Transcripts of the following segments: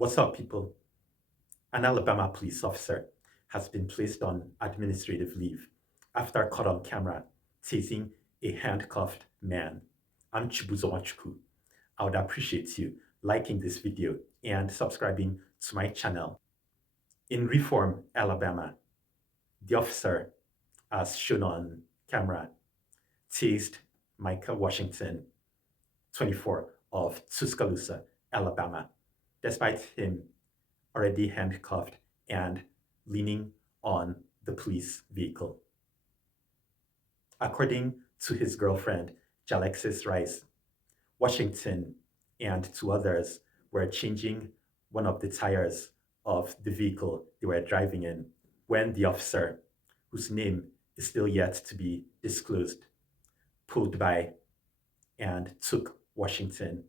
What's up, people? An Alabama police officer has been placed on administrative leave after caught on camera tasing a handcuffed man. I'm Chibuzo Nwachukwu. I would appreciate you liking this video and subscribing to my channel. In Reform, Alabama, the officer, as shown on camera, tased Micah Washington, 24, of Tuscaloosa, Alabama, despite him already handcuffed and leaning on the police vehicle. According to his girlfriend, Jalexis Rice, Washington and two others were changing one of the tires of the vehicle they were driving in when the officer, whose name is still yet to be disclosed, pulled by and took Washington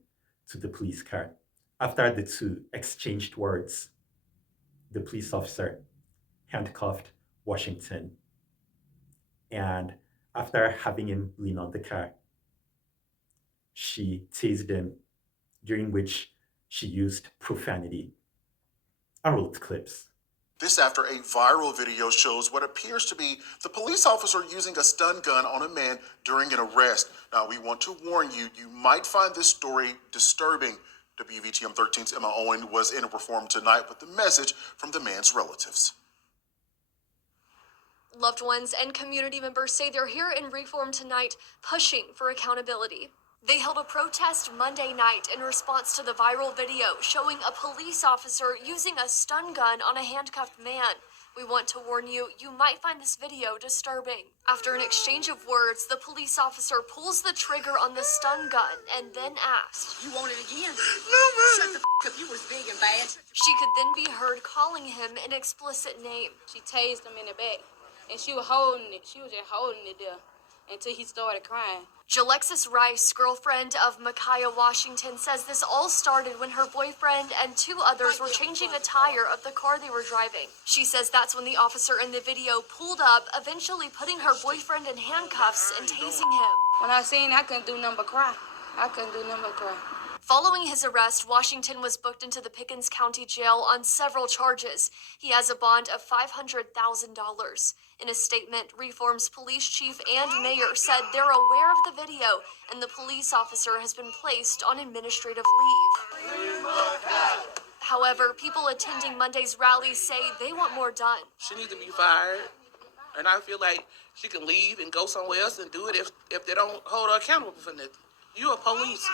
to the police car. After the two exchanged words, the police officer handcuffed Washington, and after having him lean on the car, she tased him, during which she used profanity. I rolled clips. This after a viral video shows what appears to be the police officer using a stun gun on a man during an arrest. Now, we want to warn you, you might find this story disturbing. WVTM 13's Emma Owen was in Reform tonight with the message from the man's relatives. Loved ones and community members say they're here in Reform tonight pushing for accountability. They held a protest Monday night in response to the viral video showing a police officer using a stun gun on a handcuffed man. We want to warn you, you might find this video disturbing. After an exchange of words, the police officer pulls the trigger on the stun gun and then asks, "You want it again? No, man. Shut the f up. You was big and bad." She could then be heard calling him an explicit name. She tased him in the back, and she was holding it. She was just holding it there until he started crying. Jalexis Rice, girlfriend of Micaiah Washington, says this all started when her boyfriend and two others were changing a tire of the car they were driving. She says that's when the officer in the video pulled up, eventually putting her boyfriend in handcuffs and tasing him. When I seen, I couldn't do nothing but cry. I couldn't do nothing but cry. Following his arrest, Washington was booked into the Pickens County Jail on several charges. He has a bond of $500,000. In a statement, Reform's police chief and mayor said they're aware of the video and the police officer has been placed on administrative leave. However, people attending Monday's rally say they want more done. She needs to be fired, and I feel like she can leave and go somewhere else and do it if they don't hold her accountable for nothing. You are police.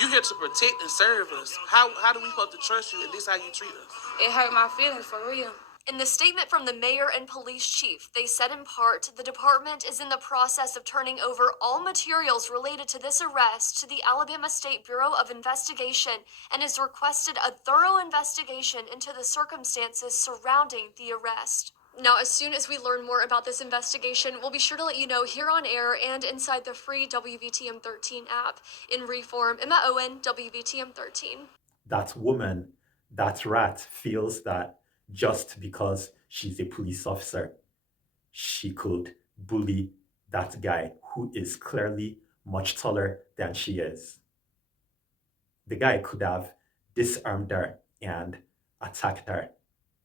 You here to protect and serve us. How do we supposed to trust you and this how you treat us? It hurt my feelings for real. In the statement from the mayor and police chief, they said in part, the department is in the process of turning over all materials related to this arrest to the Alabama State Bureau of Investigation and has requested a thorough investigation into the circumstances surrounding the arrest. Now, as soon as we learn more about this investigation, we'll be sure to let you know here on air and inside the free WVTM 13 app. In Reform, Emma Owen, WVTM 13. That woman, that rat, feels that just because she's a police officer, she could bully that guy who is clearly much taller than she is. The guy could have disarmed her and attacked her.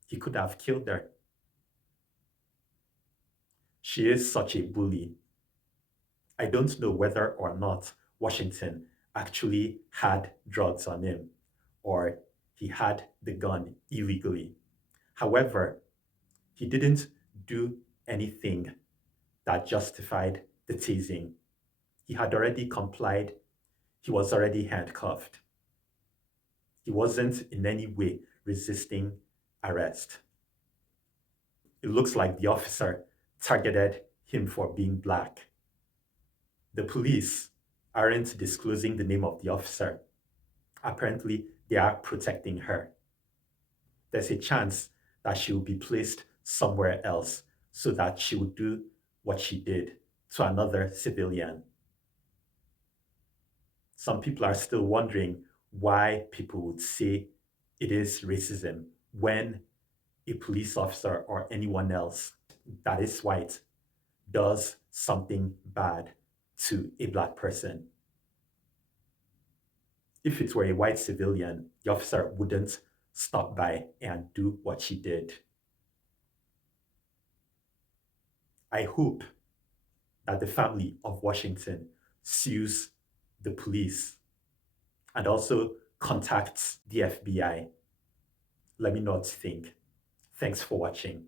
He could have killed her. She is such a bully. I don't know whether or not Washington actually had drugs on him or he had the gun illegally. However, he didn't do anything that justified the tasing. He had already complied. He was already handcuffed. He wasn't in any way resisting arrest. It looks like the officer targeted him for being black. The police aren't disclosing the name of the officer. Apparently, they are protecting her. There's a chance that she will be placed somewhere else so that she would do what she did to another civilian. Some people are still wondering why people would say it is racism when a police officer or anyone else that is white does something bad to a black person. If it were a white civilian, the officer wouldn't stop by and do what she did. I hope that the family of Washington sues the police and also contacts the FBI. Let me know what you think. Thanks for watching.